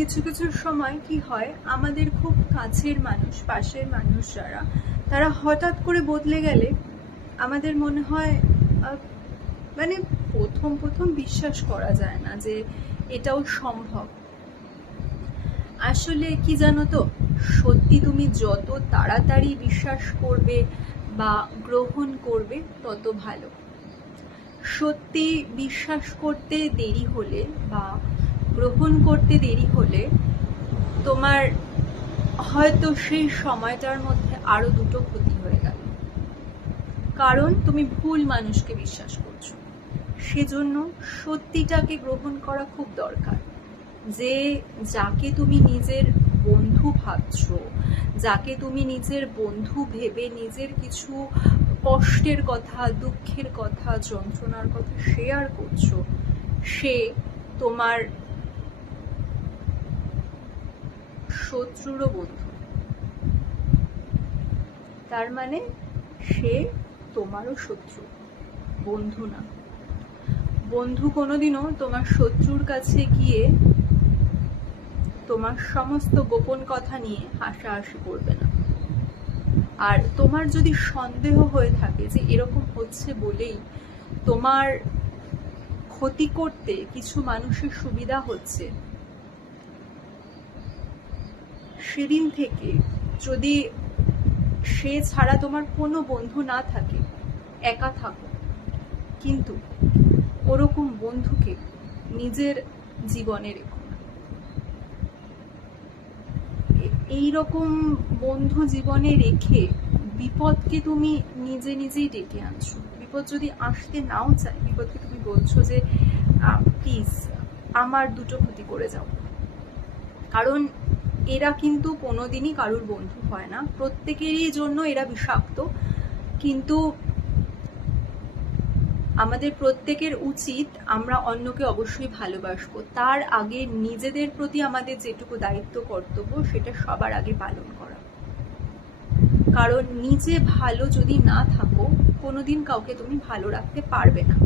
কিছু কিছু সময় কি হয়, আমাদের খুব কাছের মানুষ, পাশের মানুষ যারা, তারা হঠাৎ করে বদলে গেলে আমাদের মনে হয় মানে প্রথম প্রথম বিশ্বাস করা যায় না যে এটাও সম্ভব। আসলে কি জানো তো, সত্যি তুমি যত তাড়াতাড়ি বিশ্বাস করবে বা গ্রহণ করবে তত ভালো। সত্যি বিশ্বাস করতে দেরি হলে বা গ্রহণ করতে দেরি হলে তোমার হয়তো সেই সময়টার মধ্যে আরো দুটো ক্ষতি হয়ে গেল, কারণ তুমি ভুল মানুষকে বিশ্বাস করছো। সেজন্য সত্যিটাকে গ্রহণ করা খুব দরকার। যে যাকে তুমি নিজের বন্ধু ভাবছো, যাকে তুমি নিজের বন্ধু ভেবে নিজের কিছু কষ্টের কথা, দুঃখের কথা, যন্ত্রণার কথা শেয়ার করছো, সে তোমার শত্রুরও বন্ধু। তার মানে সে তোমারও শত্রু, বন্ধু না। বন্ধু কোনোদিনও তোমার শত্রুর কাছে গিয়ে তোমার সমস্ত গোপন কথা নিয়ে হাসাহাসি করবে না। আর তোমার যদি সন্দেহ হয়ে থাকে যে এরকম হচ্ছে বলেই তোমার ক্ষতি করতে কিছু মানুষের সুবিধা হচ্ছে, সেদিন থেকে যদি সে ছাড়া তোমার কোনো বন্ধু না থাকে, একা থাকো, কিন্তু ওরকম বন্ধুকে নিজের জীবনে রেখো। এইরকম বন্ধু জীবনে রেখে বিপদকে তুমি নিজে নিজেই ডেকে আনছো। বিপদ যদি আসতে নাও চায়, বিপদকে তুমি বলছো যে প্লিজ আমার দুটো ক্ষতি করে যাও। কারণ এরা কিন্তু কোনোদিনই কারুর বন্ধু হয় না, প্রত্যেকেরই জন্য এরা বিষাক্ত। কিন্তু আমাদের প্রত্যেকের উচিত আমরা অন্যকে অবশ্যই ভালোবাসবো, তার আগে নিজেদের প্রতি আমাদের যেটুকু দায়িত্ব কর্তব্য সেটা সবার আগে পালন করা। কারণ নিজে ভালো যদি না থাকো, কোনোদিন কাউকে তুমি ভালো রাখতে পারবে না।